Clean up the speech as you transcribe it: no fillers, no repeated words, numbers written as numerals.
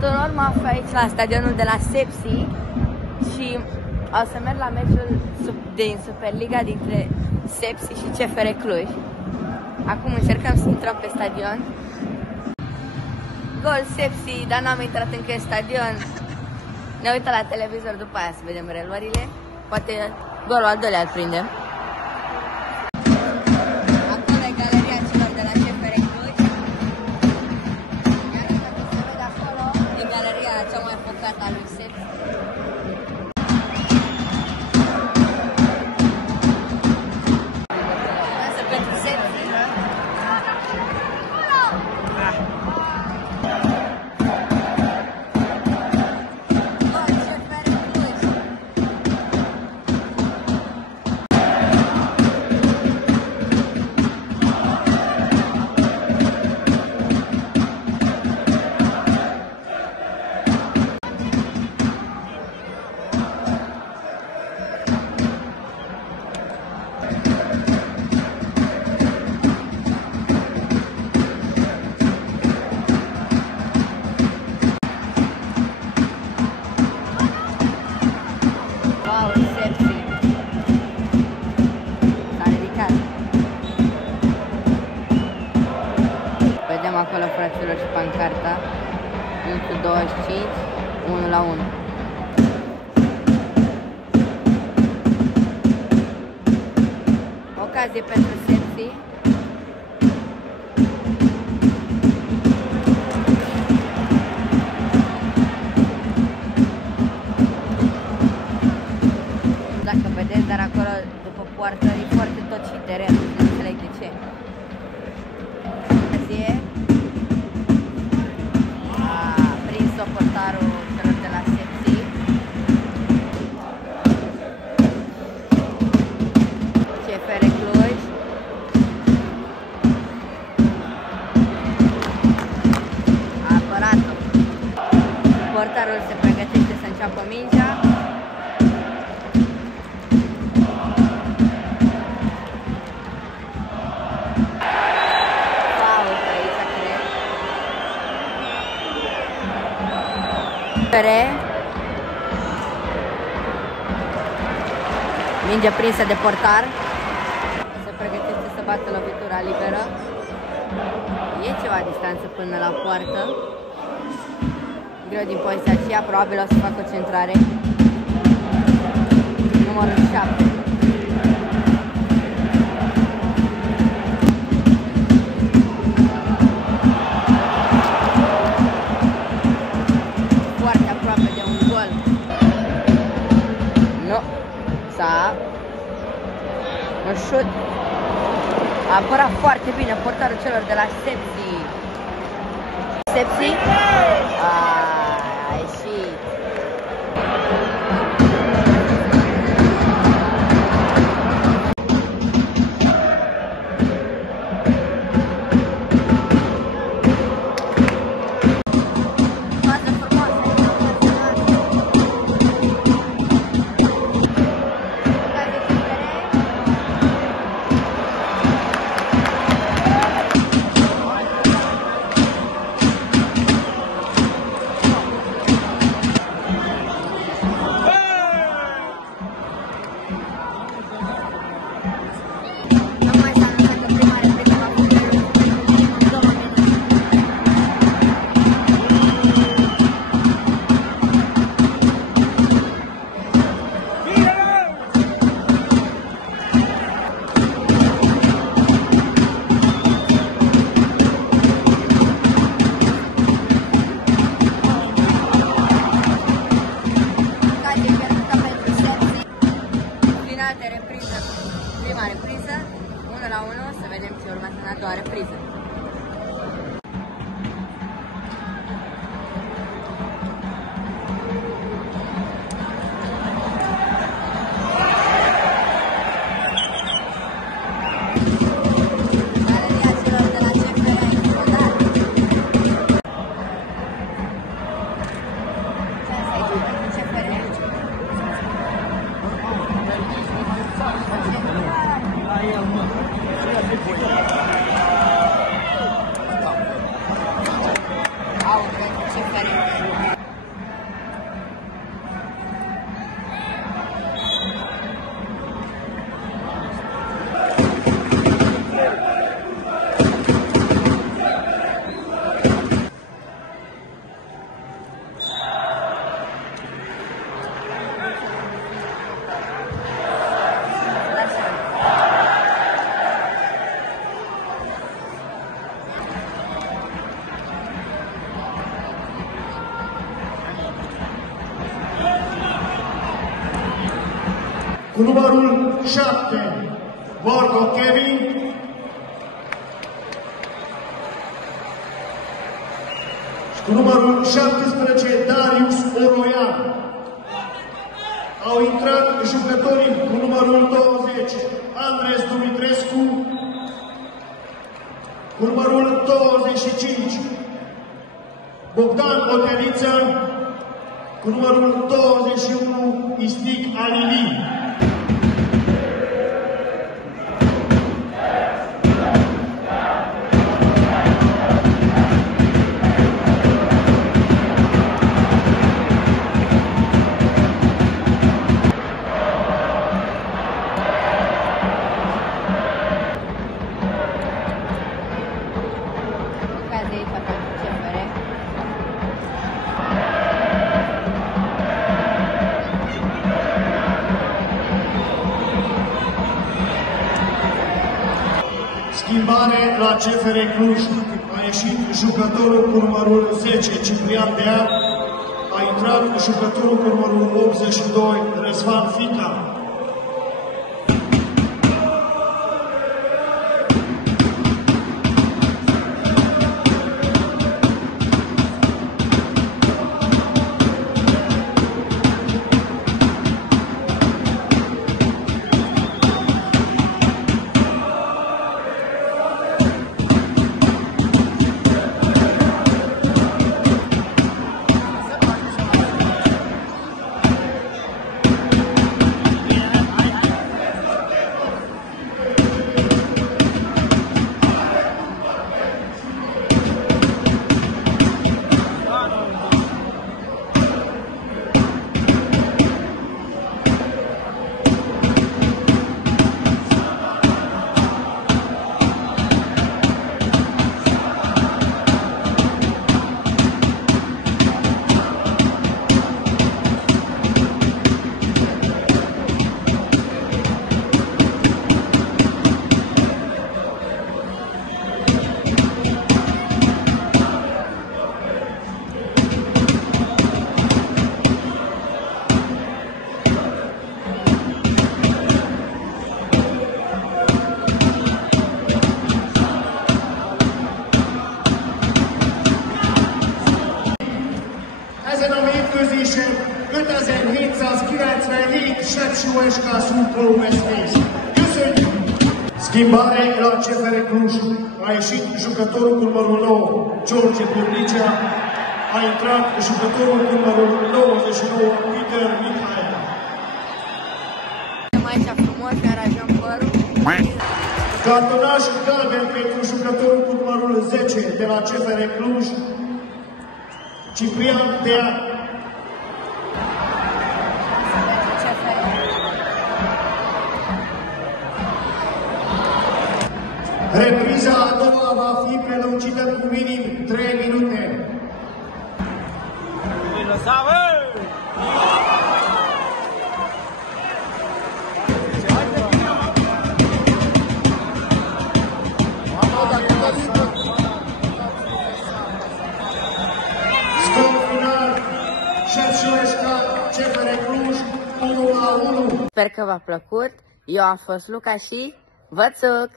tuturor, mă aflu aici la stadionul de la Sepsi și o să merg la meciul din Superliga dintre Sepsi și CFR Cluj. Acum încercăm să intrăm pe stadion. Gol Sepsi, dar n-am intrat încă în stadion. Ne uităm la televizor după aia să vedem reluările. Poate golul al doilea îl prindem. Acolo e galeria celor de la CFR Cluj. Iar dacă se vede acolo, e galeria cea mai focată a lui Sepsi. Pentru Sepsi. Vedem acolo, fraților, și pancarta. Minutul 25, 1-1. Ocazie pentru Sepsi. Dacă vedeți, dar acolo, după poartă, e foarte tot și terenul, nu înțeleg de ce. A prins-o portarul celor de la Sepsi. CFR Cluj. A apărat-o. Portarul se pregătește să înceapă mingea. Minge prinsă de portar. Se pregătește să bată lovitura liberă. E ceva distanță până la poartă. Greu din poziția aceea, probabil o să facă o centrare. Numărul 7. Un șut. A apărat foarte bine portarul celor de la Sepsi. Sepsi. A ieșit. Prima repriză, 1-1, să vedem ce urmează în a doua repriză. cu numărul 7, Borgo Kevin, și cu numărul 17, Darius Oroian. Au intrat jucătorii cu numărul 20, Andres Dumitrescu, cu numărul 25, Bogdan Oteliță, cu numărul 21, Istic Alili. Schimbare la CFR Cluj. A ieșit jucătorul cu numărul 10, Ciprian Dea. A intrat jucătorul cu numărul 82, Răzvan Fica. Ezen a mérkőzésen 5797 Sepsióeska szurkoló vesz részt. Köszönjük! Schimbare la CFR Cluj. A ieșit jucătorul cu numărul 9, George Burnicea. A intrat jucătorul cu numărul 99, Peter Mihail. Aici frumos, aranjăm părul. Cartonaj galben pentru jucătorul cu numărul 10 de la CFR Cluj, Ciprian Dea. Repriza a doua va fi prelungită cu minim 3 minute. Scor final, Sepsióeska, CFR Cluj, 1-1. Sper că v-a plăcut. Eu am fost Luca și Vățuc!